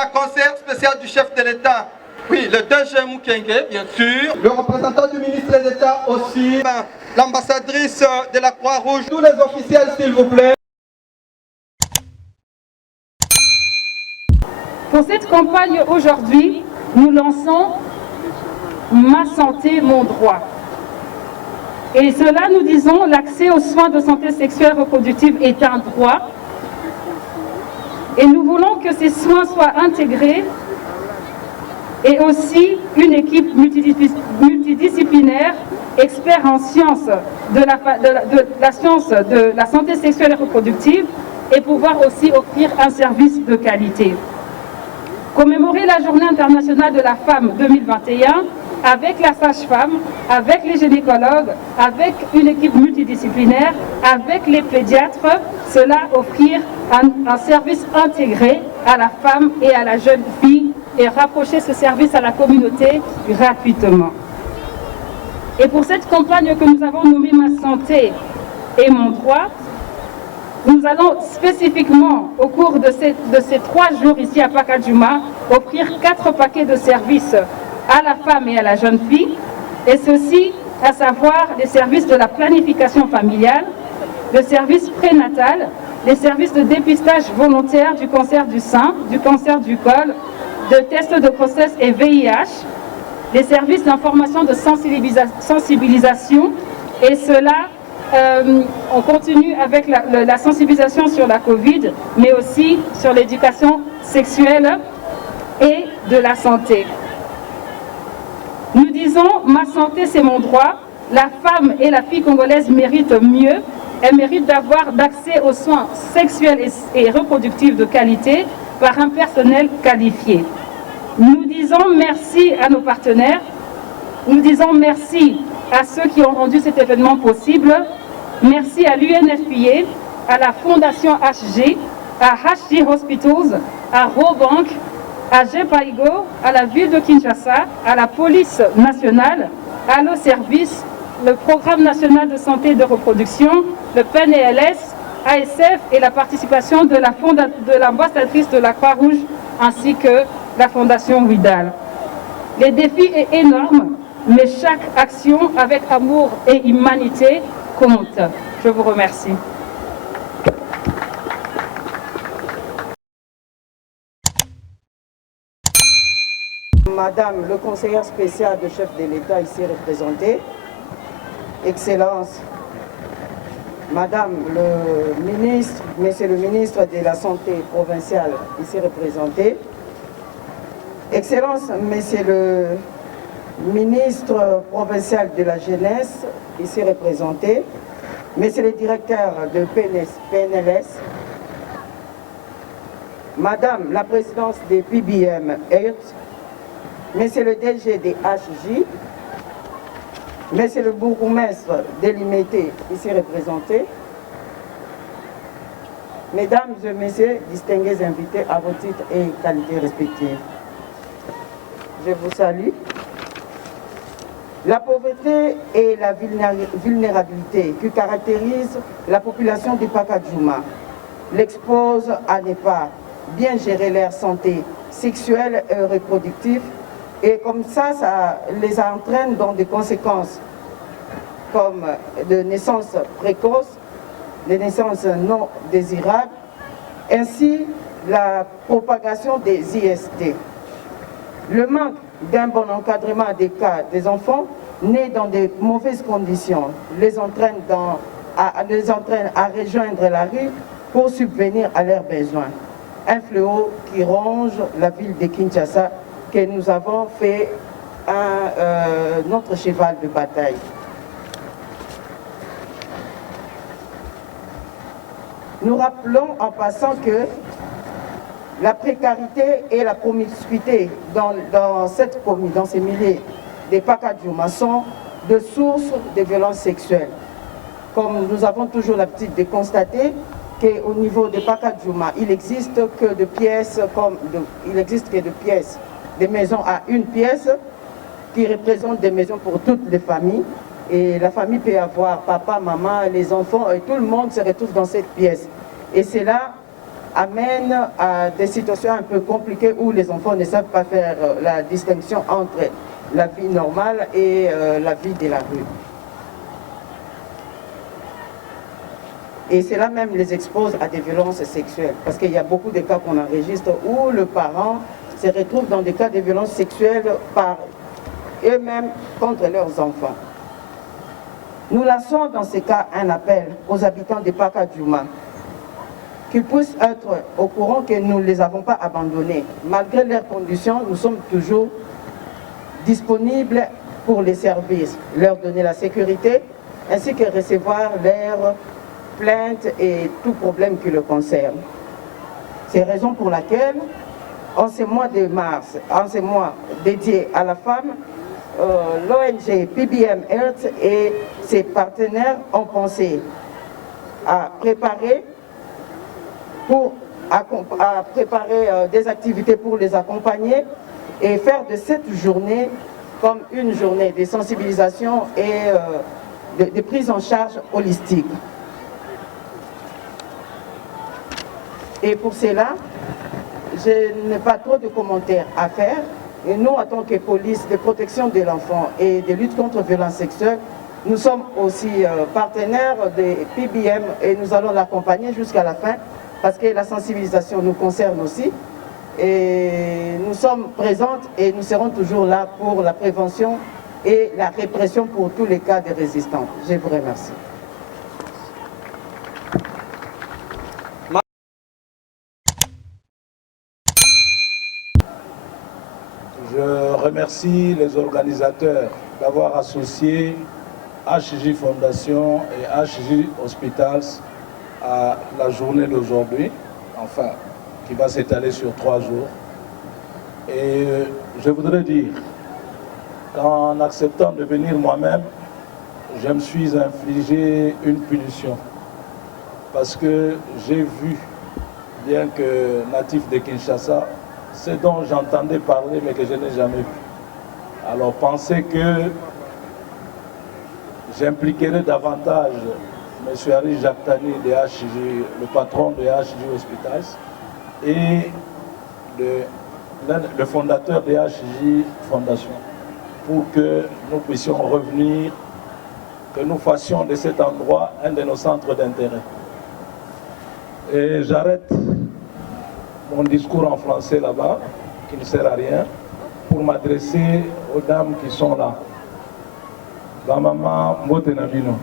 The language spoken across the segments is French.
La conseillère spéciale du chef de l'État, oui, le DG Mukenge, bien sûr. Le représentant du ministre d'État aussi. L'ambassadrice de la Croix-Rouge. Tous les officiels, s'il vous plaît. Pour cette campagne aujourd'hui, nous lançons Ma santé, mon droit. Et cela, nous disons, l'accès aux soins de santé sexuelle et reproductive est un droit. Et nous voulons que ces soins soient intégrés et aussi une équipe multidisciplinaire, expert en sciences de la science de la santé sexuelle et reproductive, et pouvoir aussi offrir un service de qualité. Commémorer la Journée internationale de la femme 2021 avec la sage-femme, avec les gynécologues, avec une équipe multidisciplinaire, avec les pédiatres, cela offrir un service intégré à la femme et à la jeune fille et rapprocher ce service à la communauté gratuitement. Et pour cette campagne que nous avons nommée Ma santé et mon droit, nous allons spécifiquement, au cours de ces 3 jours ici à Pacadjouma, offrir 4 paquets de services à la femme et à la jeune fille, et ceci, à savoir les services de la planification familiale, le service prénatal, les services de dépistage volontaire du cancer du sein, du cancer du col, de tests de grossesse et VIH, les services d'information de sensibilisation, et cela, on continue avec la sensibilisation sur la Covid, mais aussi sur l'éducation sexuelle et de la santé. Nous disons, ma santé c'est mon droit, la femme et la fille congolaise méritent mieux, elles méritent d'avoir d'accès aux soins sexuels et reproductifs de qualité par un personnel qualifié. Nous disons merci à nos partenaires, nous disons merci à ceux qui ont rendu cet événement possible, merci à l'UNFPA, à la Fondation HG, à HG Hospitals, à Robank, à GEPAIGO, à la ville de Kinshasa, à la police nationale, à nos services, le Programme national de santé et de reproduction, le PNLS, ASF et la participation de l'ambassadrice de la Croix-Rouge ainsi que la Fondation Widal. Le défi est énorme, mais chaque action avec amour et humanité compte. Je vous remercie. Madame le conseillère spécial de chef de l'État ici représentée, Excellences, Madame le ministre, Monsieur le ministre de la Santé provinciale ici représenté, Excellences, Monsieur le ministre provincial de la jeunesse ici représenté, Monsieur le directeur de PNLS, Madame la présidente des PBM Earth, Monsieur le DG des HJ, Monsieur le bourgmestre de l'Imité, ici représenté, Mesdames et Messieurs, distingués invités à vos titres et qualités respectives, je vous salue. La pauvreté et la vulnérabilité qui caractérisent la population du Pacadjouma l'exposent à ne pas bien gérer leur santé sexuelle et reproductive. Et comme ça les entraîne dans des conséquences comme de naissances précoces, de naissances non désirables, ainsi la propagation des IST. Le manque d'un bon encadrement des cas des enfants nés dans de mauvaises conditions les entraîne à rejoindre la rue pour subvenir à leurs besoins. Un fléau qui ronge la ville de Kinshasa, que nous avons fait notre cheval de bataille. Nous rappelons en passant que la précarité et la promiscuité dans ces milliers de Pacadjouma sont de sources de violences sexuelles. Comme nous avons toujours l'habitude de constater qu'au niveau de Pacadjouma, il n'existe que de pièces, des maisons à une pièce qui représentent des maisons pour toutes les familles. Et la famille peut avoir papa, maman, les enfants, et tout le monde se retrouve dans cette pièce. Et cela amène à des situations un peu compliquées où les enfants ne savent pas faire la distinction entre la vie normale et la vie de la rue. Et cela même les expose à des violences sexuelles, parce qu'il y a beaucoup de cas qu'on enregistre où le parent se retrouve dans des cas de violences sexuelles par eux-mêmes contre leurs enfants. Nous lançons dans ces cas un appel aux habitants de Paka-Djouma, qu'ils puissent être au courant que nous ne les avons pas abandonnés. Malgré leurs conditions, nous sommes toujours disponibles pour les services, leur donner la sécurité, ainsi que recevoir leurs plaintes et tout problème qui le concerne. C'est la raison pour laquelle, en ce mois de mars, en ce mois dédié à la femme, l'ONG PBM Earth et ses partenaires ont pensé à préparer des activités pour les accompagner et faire de cette journée comme une journée de sensibilisation et de prise en charge holistique. Et pour cela, je n'ai pas trop de commentaires à faire. Et nous, en tant que police de protection de l'enfant et de lutte contre les violences sexuelles, nous sommes aussi partenaires de PBM et nous allons l'accompagner jusqu'à la fin parce que la sensibilisation nous concerne aussi. Et nous sommes présentes et nous serons toujours là pour la prévention et la répression pour tous les cas de résistance. Je vous remercie. Je remercie les organisateurs d'avoir associé HJ Fondation et HJ Hospitals à la journée d'aujourd'hui, enfin, qui va s'étaler sur 3 jours. Et je voudrais dire qu'en acceptant de venir moi-même, je me suis infligé une punition. Parce que j'ai vu, bien que natif de Kinshasa, ce dont j'entendais parler mais que je n'ai jamais vu. Alors penser que j'impliquerai davantage M. Harry Jactani de HJ, le patron de HJ Hospitals, et le fondateur de HJ Fondation, pour que nous puissions revenir, que nous fassions de cet endroit un de nos centres d'intérêt. Et j'arrête mon discours en français là-bas, qui ne sert à rien, pour m'adresser aux dames qui sont là. Ba maman mbote na bino.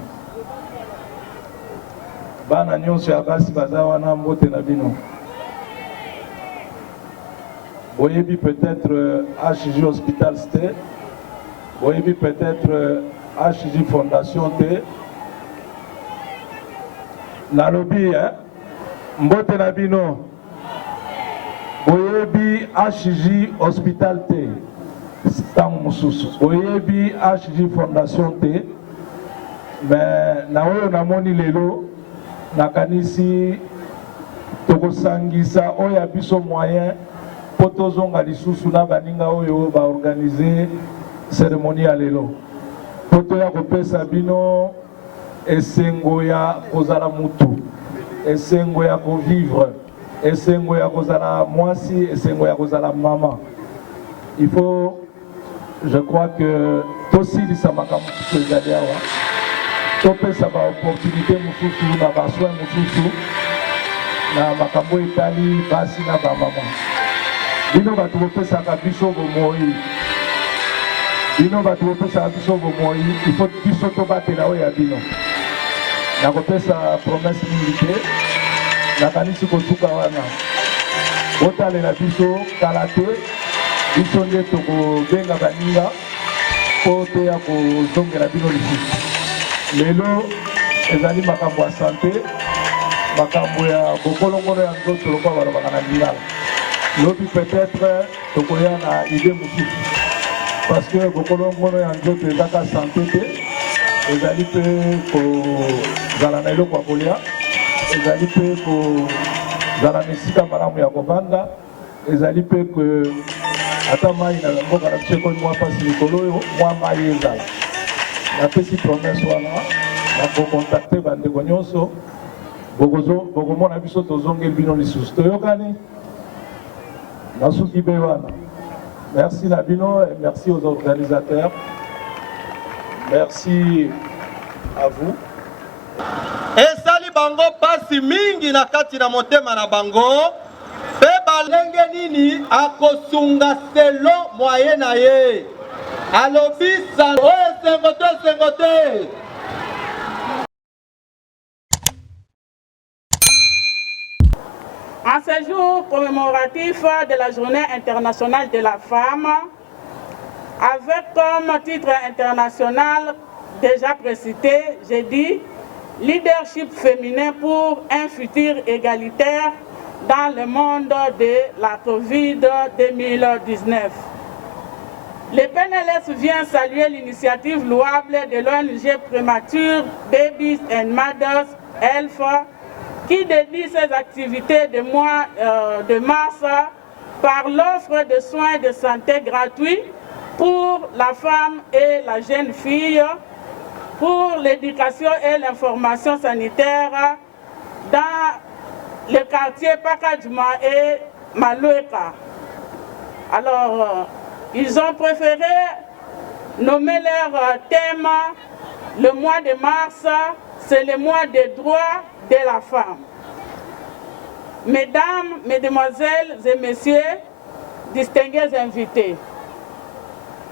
Bana nyonso ya basi baza wana mbote na bino. Boyebi peut-être HJ Hospital te, boyebi peut-être HJ Fondation te. Na lobi mbote na bino. Boyebi HJ Hospital te. Tango mususu. Boyebi HJ Fondation te. Mais na oyo namoni lelo nakanisi tokosangisa oya biso moyen po tozonga lisusu na baninga oyo ba organiser cérémonie ya lelo. Po toya kopesa bino esengo ya kozala mutu, esengo ya kovivre, esengo ya kozala mwasi, esengo ya kozala mama. Il faut, je crois que tosilisa makambo ezali awa, topesa ba opportunité mususu na basoin mususu na makambo etali basi na bamama. Bino bato bopesaka biso bomoi, bino bato bopesaka biso bomoi, il faut biso tobatela oyo ya bino. Nakopesa promesse mingi te, nakanisi kosuka wana botalela biso kala te, biso nde tokobenga baninga po toya kozongela bino lisusu. Lelo ezali makambo ya sante, makambo ya bokolongono ya nzoto lokola balobaka na lingala. Lobi peut-être tokoya na idée mosusu, parce que bokolongono ya nzoto ezaka sante te, ezali mpe kozala na eloko ya kolia, ezali mpe kozala na esika malamu ya kovanda, ezali mpe ata mai na mboka na biso ekomi mwa mpasi likolo oyo mwa mai ezala. Napesi promesse wana nakokontakte bandeko nyonso bokomona biso tozongeli bino lisusu toyokani nasuki be wana. Merci na bino et merci aux organisateurs. Merci à vous. Esali bango pasi mingi na kati na motema na bango pe balenge nini akosunga selo moyen na ye alobi sa sengote. En ce jour commémoratif de la Journée internationale de la femme, avec comme titre international déjà précité, j'ai dit leadership féminin pour un futur égalitaire dans le monde de la Covid-2019. Le PNLS vient saluer l'initiative louable de l'ONG Premature Babies and Mothers Health qui dédie ses activités du mois de mars par l'offre de soins de santé gratuits pour la femme et la jeune fille, pour l'éducation et l'information sanitaire dans les quartiers Pakadjouma et Maloueka. Alors, ils ont préféré nommer leur thème le mois de mars, c'est le mois des droits de la femme. Mesdames, Mesdemoiselles et Messieurs, distingués invités,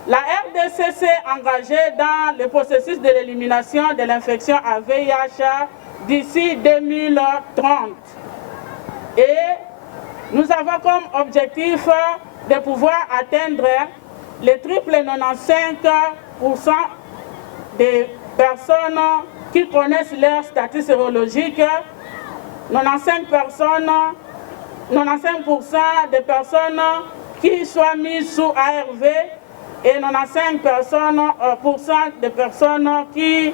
la RDC s'est engagée dans le processus de l'élimination de l'infection à VIH d'ici 2030. Et nous avons comme objectif de pouvoir atteindre le triple 95% des personnes qui connaissent leur statut sérologique, 95% des personnes qui soient mises sous ARV et 95% des personnes qui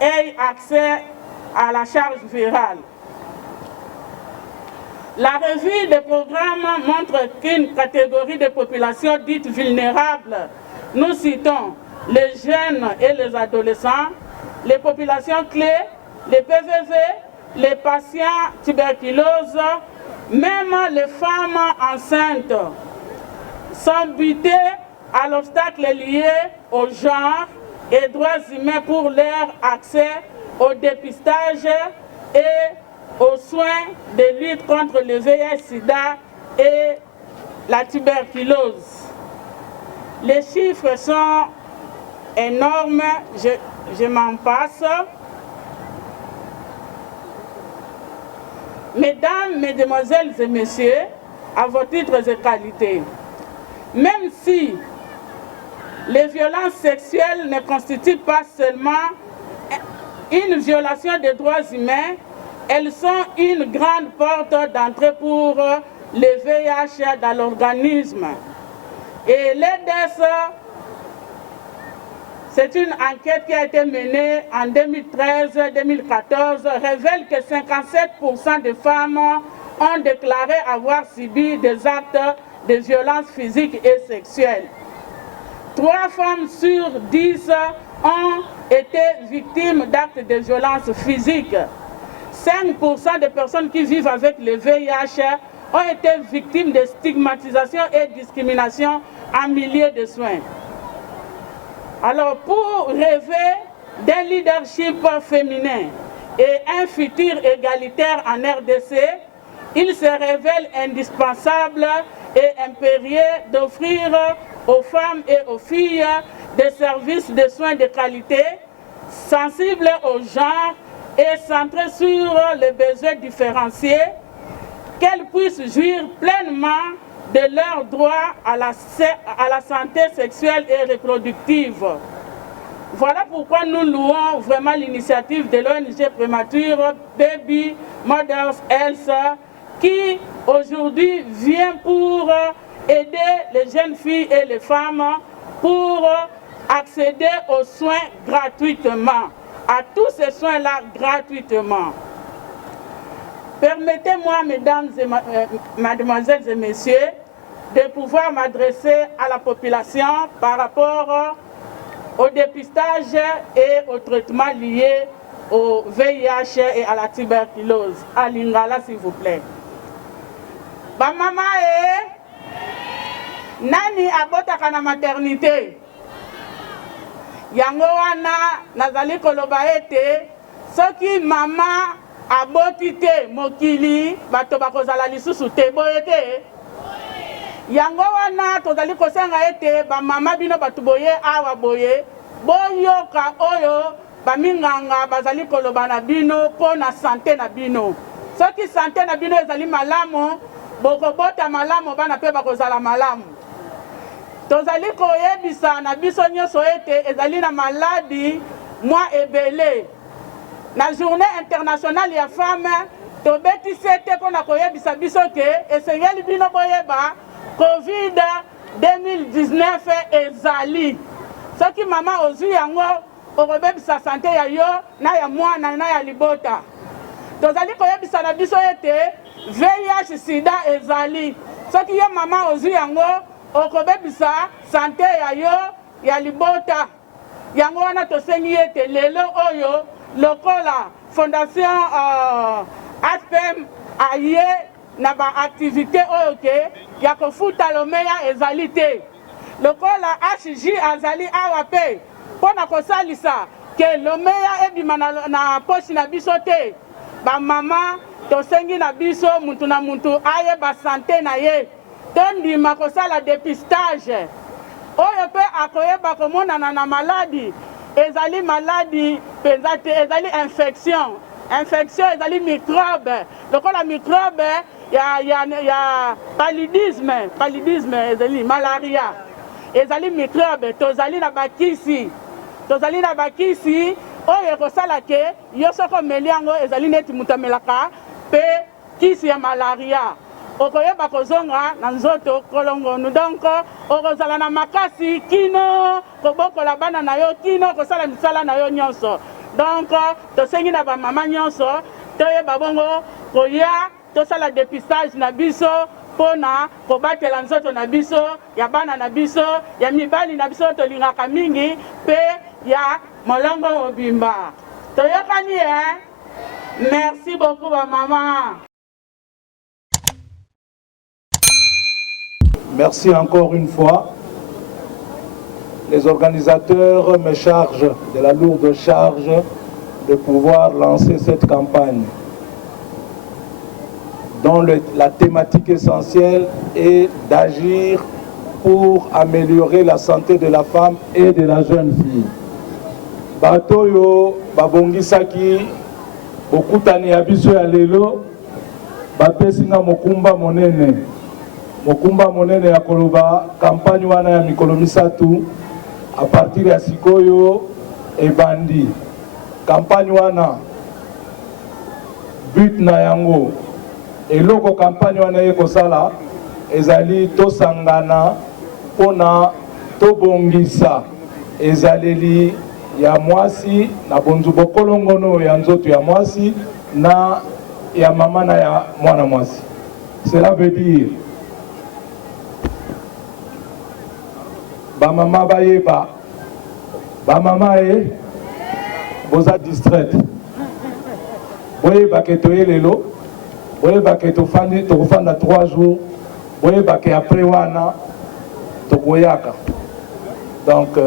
aient accès à la charge virale. La revue des programmes montre qu'une catégorie de populations dites vulnérables, nous citons les jeunes et les adolescents, les populations clés, les PVV, les patients tuberculoses, même les femmes enceintes, sont butées à l'obstacle lié au genre et droits humains pour leur accès au dépistage et aux soins de lutte contre le VIH-Sida et la tuberculose. Les chiffres sont énormes, je m'en passe. Mesdames, Mesdemoiselles et Messieurs, à vos titres et qualités, même si les violences sexuelles ne constituent pas seulement une violation des droits humains, elles sont une grande porte d'entrée pour le VIH dans l'organisme. Et l'AIDS, c'est une enquête qui a été menée en 2013-2014, révèle que 57% des femmes ont déclaré avoir subi des actes de violence physique et sexuelle. 3 femmes sur 10 ont été victimes d'actes de violence physique. 5% des personnes qui vivent avec le VIH ont été victimes de stigmatisation et discrimination en milieu de soins. Alors, pour rêver d'un leadership féminin et un futur égalitaire en RDC, il se révèle indispensable et impérieux d'offrir aux femmes et aux filles des services de soins de qualité, sensibles au genre et centrés sur les besoins différenciés, qu'elles puissent jouir pleinement de leurs droits à la santé sexuelle et reproductive. Voilà pourquoi nous louons vraiment l'initiative de l'ONG Premature Baby Mothers Health qui aujourd'hui vient pour aider les jeunes filles et les femmes pour accéder aux soins gratuitement, à tous ces soins-là gratuitement. Permettez-moi, mesdames et mademoiselles et messieurs, de pouvoir m'adresser à la population par rapport au dépistage et au traitement lié au VIH et à la tuberculose. À Lingala, s'il vous plaît. Ba mama nani abotaka na maternité. Yango wana nazali koloba ete soki mama aboti te mokili bato bakozala lisusu te boye te. Yango wana tozali kosenga ete ba mama bino batu boye awa boye boyoka oyo baminganga bazali koloba na bino po na santé na bino. Soki santé na bino ezali malamu bokobota malamu bana pe bakozala malamu. Tozali koyebisa na biso nyonso ete ezali na maladi mwa ebele. Na journée internationale ya femme tobeti sete pona koyebisa biso ke esengeli bino boyeba Covid 2019 ezali. Soki mama ozwi yango okobebisa santé ya yo na ya mwana na ya libota. Tozali koyebisa na biso ete VIH sida ezali. Soki yo mama ozwi yango okobebisa santé ya yo ya libota. Yango wana tosengi ete lelo oyo lokola fondation AFPM aye na ba activité oyo ke ya kofuta lomeya ezali te. Lokola HJ azali awa pe pona kosalisa ke lomeya ebima na posi na biso te. Ba mama tosengi na biso muntu na muntu aye ba santé na ye. Tondima kosala dépistage. Oyo pe akoyeba komonana na maladi. Ezali maladi penzate, ezali infection. Infection ezali microbe. Lokola microbe ya paludisme ezali malaria. Ezali microbe tozali na bakisi. Tozali na bakisi oyo kosala ke yo soko meliango ezali neti mutamelaka pe kisi ya malaria. Okoyeba kozonga na nzoto kolongonu donc okozala na makasi kino kobokola bana na yo kino kosala misala na yo nyonso. Donc tosengi na ba mama nyonso toyeba bongo koya tosala dépistage na biso pona kobatela nzoto na biso ya bana na biso ya mibali na biso tolingaka mingi pe ya molongo obimba. Toyokani Merci beaucoup ba mama. Merci encore une fois. Les organisateurs me chargent de la lourde charge de pouvoir lancer cette campagne dont la thématique essentielle est d'agir pour améliorer la santé de la femme et de la jeune fille. Batoyo babongisaki bokutani ya biso ya lelo bapesinga mokumba monene. Mokumba monene ya koloba campagne wana ya mikolo misatu a partir ya sikoyo ebandi. Campagne wana but na yango eloko campagne wana ekosala ezali tosangana pona tobongisa ezaleli ya mwasi na bonzu bokolongono ya nzoto ya mwasi na ya mama na ya mwana mwasi. Cela veut dire ba mama bayeba ba mama boza distraite boyeba ke toyelelo boyeba ke tofanda 3 jours boyeba ke après wana tokoyaka. Donc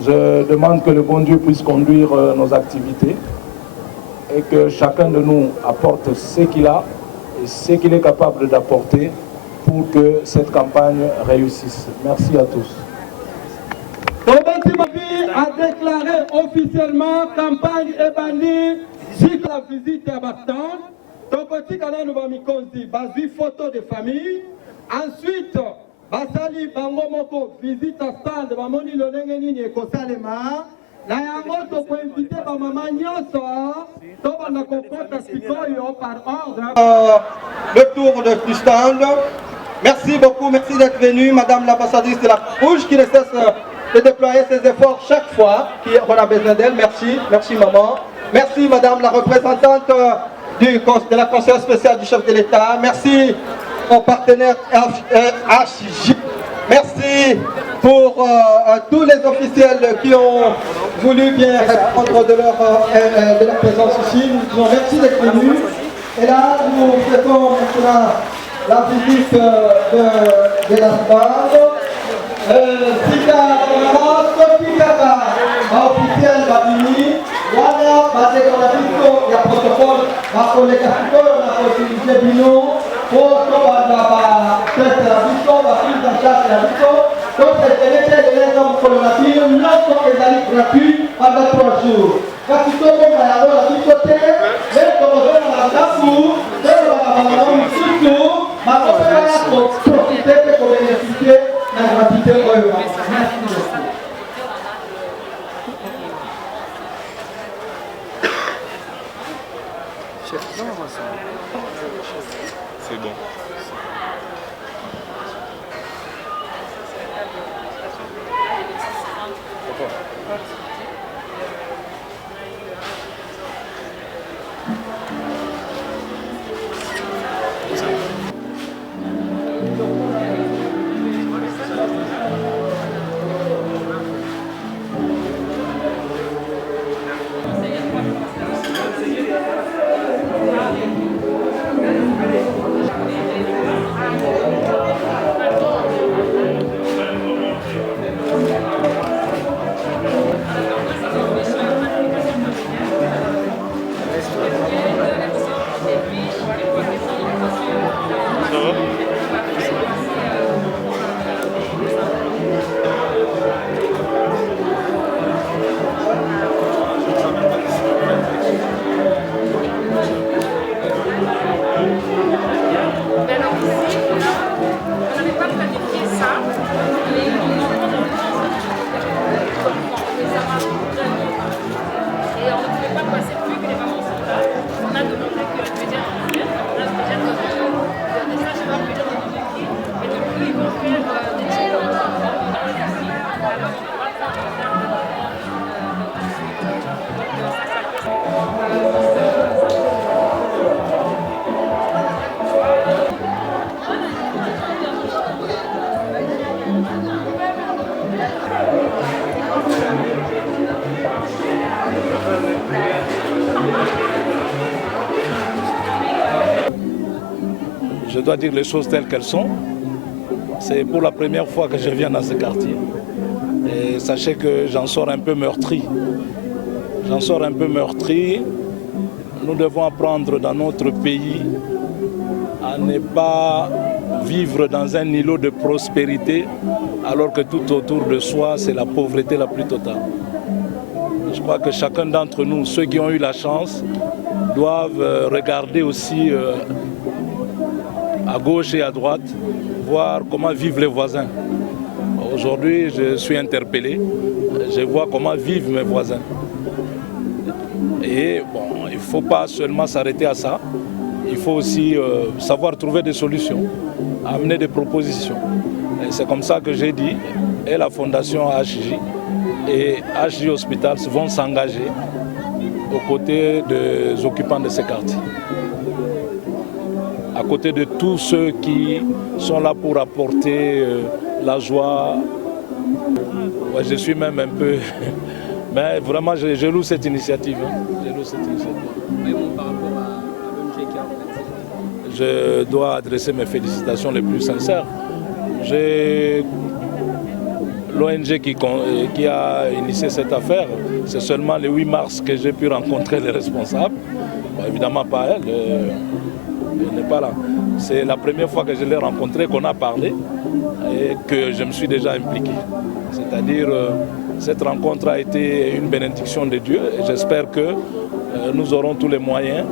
je demande que le bon Dieu puisse conduire nos activités et que chacun de nous apporte ce qu'il a et ce qu'il est capable d'apporter pour que cette campagne réussisse. Merci à tous. Tobati Mabi a déclaré officiellement campagne Ebani suite à la visite à Bastan. Tobati Kananu Bamikonzi, basi photo de famille. Ensuite, Basali Bangomoko visite à stand Bamoni Lonengeni et Kosalema. Na yango toko invité ba mama nyonso to bana kokota sikoyo par ordre. Le tour de stand. Merci beaucoup, merci d'être venu, Madame l'ambassadrice de la Rouge qui ne cesse de déployer ses efforts chaque fois qu'on a besoin d'elle. Merci, merci maman. Merci Madame la représentante de la conseillère spéciale du chef de l'État. Merci aux partenaires HJ. Merci pour tous les officiels qui ont voulu bien répondre de leur présence ici. Nous disons merci d'être venus. Et là, nous faisons maintenant la visite de la bande. Sika officiel Babini, wana bazekona biso ya protocole bakoleka sikoyo na koutilize bino po tobanda bateste na biso baprise en charge na biso tosetelete elenga mokolo na bino nyonso ezali gratuit pendant 3 jours kasi tobonga yango na biso te me tokozonga na ndaku tolobaka bango mosusu bakopeka ya koprofite mpe kobénéficie na gratuité oyo. Merci beaucoup. C'est bon. Je dois dire les choses telles qu'elles sont. C'est pour la première fois que je viens dans ce quartier. Et sachez que j'en sors un peu meurtri. J'en sors un peu meurtri. Nous devons apprendre dans notre pays à ne pas vivre dans un îlot de prospérité alors que tout autour de soi, c'est la pauvreté la plus totale. Je crois que chacun d'entre nous, ceux qui ont eu la chance, doivent regarder aussi à gauche et à droite, voir comment vivent les voisins. Aujourd'hui, je suis interpellé, je vois comment vivent mes voisins. Et bon, il ne faut pas seulement s'arrêter à ça, il faut aussi savoir trouver des solutions, amener des propositions. Et c'est comme ça que j'ai dit, et la fondation HJ et HJ Hospital vont s'engager aux côtés des occupants de ces quartiers. À côté de tous ceux qui sont là pour apporter la joie. Ouais, je suis même un peu... Mais vraiment, je loue cette initiative. Je loue cette initiative. Je dois adresser mes félicitations les plus sincères. J'ai l'ONG qui a initié cette affaire. C'est seulement le 8 mars que j'ai pu rencontrer les responsables. Bon, évidemment pas elle. Elle n'est pas là. C'est la première fois que je l'ai rencontré, qu'on a parlé et que je me suis déjà impliqué. C'est-à-dire, cette rencontre a été une bénédiction de Dieu et j'espère que nous aurons tous les moyens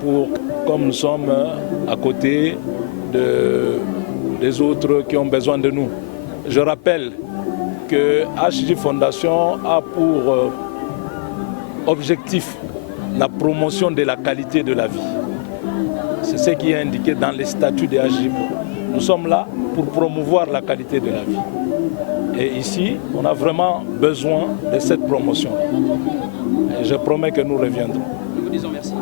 pour, comme nous sommes à côté des autres qui ont besoin de nous. Je rappelle que HJ Fondation a pour objectif la promotion de la qualité de la vie. C'est ce qui est indiqué dans les statuts des HJ. Nous sommes là pour promouvoir la qualité de la vie. Et ici, on a vraiment besoin de cette promotion. Et je promets que nous reviendrons. Nous vous disons merci.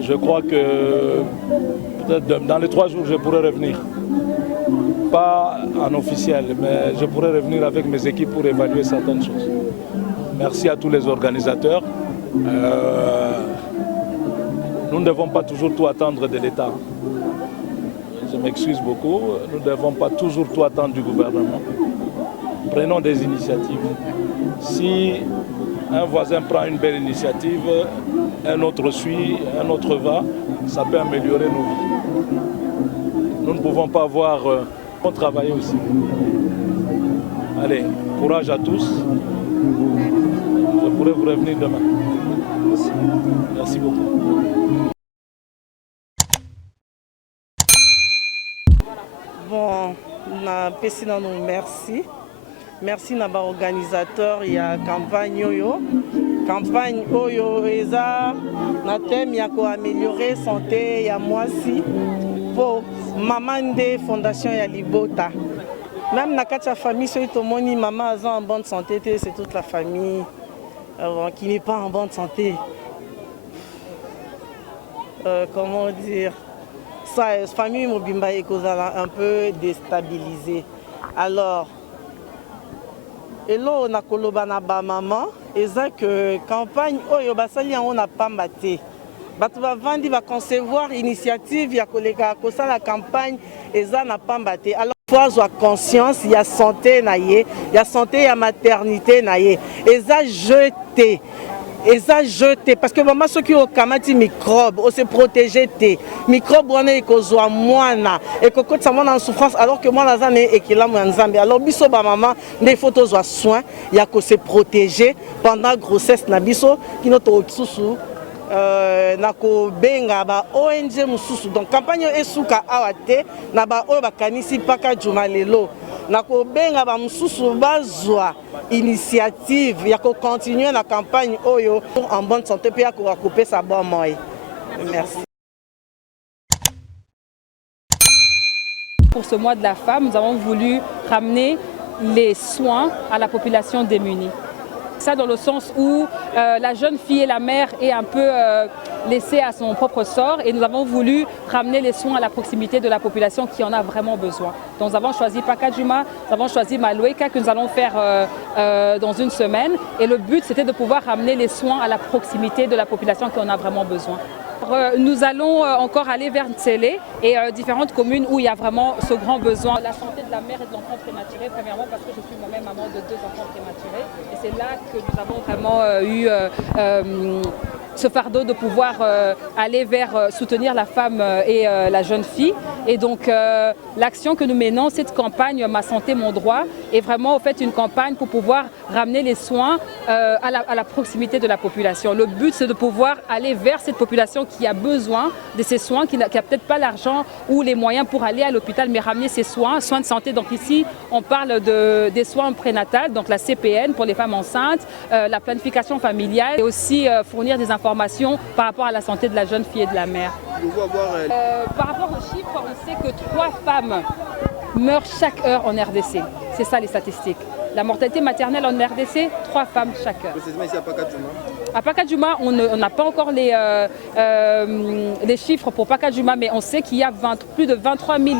Je crois que peut-être dans les 3 jours, je pourrai revenir. pas en officiel, mais je pourrais revenir avec mes équipes pour évaluer certaines choses. Merci à tous les organisateurs. Nous ne devons pas toujours tout attendre de l'État. Je m'excuse beaucoup, nous ne devons pas toujours tout attendre du gouvernement. Prenons des initiatives. Si un voisin prend une belle initiative, un autre suit, un autre va, ça peut améliorer nos vies. Nous ne pouvons pas avoir... on travaille aussi. Allez, courage à tous. Je pourrai vous revenir demain. Merci beaucoup. Bon, merci. Merci à l'organisateur, il y a campagne Oyo. Campagne Oyo, eza na thème ya ko améliorer santé ya mwasi pour maman de fondation ya Libota. Même na kati ya famille soki tomoni maman aza en bonne santé, c'est toute la famille qui n'est pas en bonne santé. Comment dire? Ça, famille mobimba est un peu déstabilisée. Alors, et là, on a koloba na ba maman, et ça que campagne oyo basali on a pas maté. Bato ba vandi va concevoir initiative ya koleka ko la campagne et ça n'a pas maté. Alors faut avoir conscience, il y a santé na yé, il y a santé, il y a maternité na yé. Et ça jeté. Et ça jeté parce que maman ceux qui ont kamati microbes, on se protéger tes microbes on est kozwa mwana et que quand ça en souffrance alors que moi la zane et qu'il a moins nzambe. Alors biso ba maman des photos aux soins, il y a que se protéger pendant grossesse na biso qui notre susu na ko benga ba ONG mususu donc campagne esuka awate na ba o bakanisi paka juma lelo na ko benga ba mususu bazwa initiative ya ko continuer la campagne oyo en bonne santé puis ya ko couper sa bonne moy. Merci. Pour ce mois de la femme, nous avons voulu ramener les soins à la population démunie. Ça dans le sens où la jeune fille et la mère est un peu laissée à son propre sort et nous avons voulu ramener les soins à la proximité de la population qui en a vraiment besoin. Donc nous avons choisi Pakajuma, nous avons choisi Maloeka que nous allons faire dans une semaine et le but c'était de pouvoir ramener les soins à la proximité de la population qui en a vraiment besoin. Nous allons encore aller vers Ntsele et différentes communes où il y a vraiment ce grand besoin. La santé de la mère et de l'enfant prématuré, premièrement parce que je suis moi-même maman de 2 enfants prématurés. Et c'est là que nous avons vraiment eu ce fardeau de pouvoir aller vers soutenir la femme et la jeune fille. Et donc l'action que nous menons, cette campagne Ma santé, mon droit, est vraiment en fait une campagne pour pouvoir ramener les soins à la proximité de la population. Le but c'est de pouvoir aller vers cette population qui a besoin de ces soins, qui n'a peut-être pas l'argent ou les moyens pour aller à l'hôpital, mais ramener ces soins de santé. Donc ici, on parle des soins prénatales, donc la CPN pour les femmes enceintes, la planification familiale et aussi fournir des informations par rapport à la santé de la jeune fille et de la mère. Par rapport aux chiffres, on sait que 3 femmes meurent chaque heure en RDC. C'est ça les statistiques. La mortalité maternelle en RDC, 3 femmes chaque heure. Précisément ici à Pakajuma. À Pakajuma, on n'a pas encore les chiffres pour Pakajuma, mais on sait qu'il y a plus de 23 000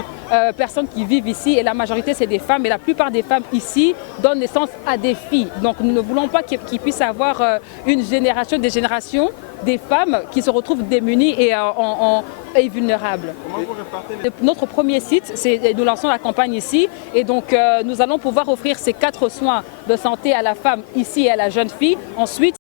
personnes qui vivent ici et la majorité c'est des femmes et la plupart des femmes ici donnent naissance à des filles. Donc nous ne voulons pas qu'il puisse y avoir une génération, des générations des femmes qui se retrouvent démunies et vulnérables. Comment vous répartez Notre premier site, nous lançons la campagne ici et donc nous allons pouvoir offrir ces 4 soins de santé à la femme ici et à la jeune fille. Ensuite,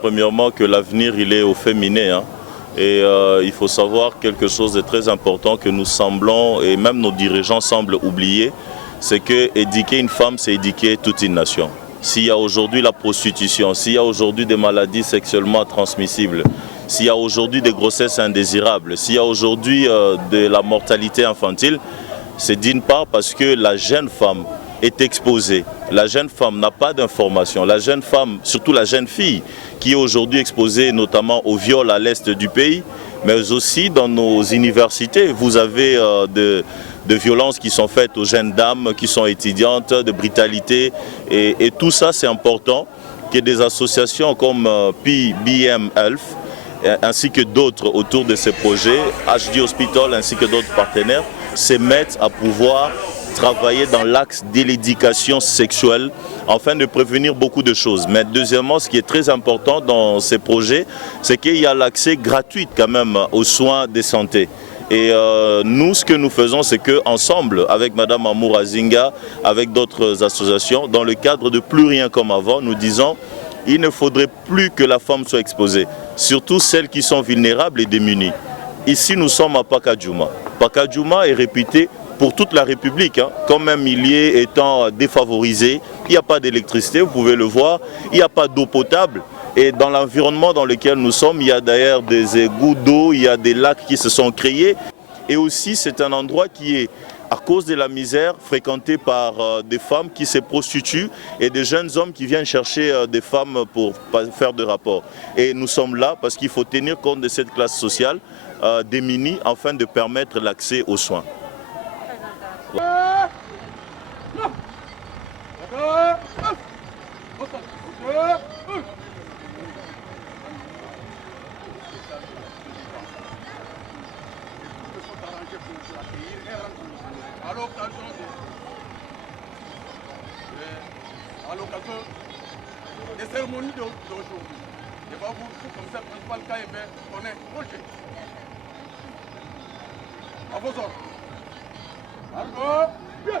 Premièrement, que l'avenir il est au féminin, hein. Et il faut savoir quelque chose de très important que nous semblons, et même nos dirigeants semblent oublier, c'est que éduquer une femme, c'est éduquer toute une nation. S'il y a aujourd'hui la prostitution, s'il y a aujourd'hui des maladies sexuellement transmissibles, s'il y a aujourd'hui des grossesses indésirables, s'il y a aujourd'hui de la mortalité infantile, c'est d'une part parce que la jeune femme est exposée. La jeune femme n'a pas d'informations. La jeune femme, surtout la jeune fille, qui est aujourd'hui exposée notamment au viol à l'est du pays, mais aussi dans nos universités. Vous avez de violences qui sont faites aux jeunes dames qui sont étudiantes, de brutalité. Et tout ça, c'est important que des associations comme PBM Health, ainsi que d'autres autour de ces projets, HD Hospital ainsi que d'autres partenaires, se mettent à pouvoir travailler dans l'axe de l'éducation sexuelle afin de prévenir beaucoup de choses. Mais deuxièmement, ce qui est très important dans ces projets, c'est qu'il y a l'accès gratuit quand même aux soins de santé. Et nous, ce que nous faisons, c'est qu'ensemble, avec Madame Amour Azinga, avec d'autres associations, dans le cadre de Plus Rien Comme Avant, nous disons il ne faudrait plus que la femme soit exposée, surtout celles qui sont vulnérables et démunies. Ici, nous sommes à Pacadjouma. Pacadjouma est réputé pour toute la République, hein, comme un millier étant défavorisé. Il n'y a pas d'électricité, vous pouvez le voir, il n'y a pas d'eau potable. Et dans l'environnement dans lequel nous sommes, il y a d'ailleurs des égouts d'eau, il y a des lacs qui se sont créés. Et aussi, c'est un endroit qui est, à cause de la misère, fréquenté par des femmes qui se prostituent et des jeunes hommes qui viennent chercher des femmes pour faire des rapports. Et nous sommes là parce qu'il faut tenir compte de cette classe sociale démunie afin de permettre l'accès aux soins. À l'occasion des cérémonies d'aujourd'hui, je vais vous commissaire principal KMB, on est projet. À vos ordres. Encore. Bien.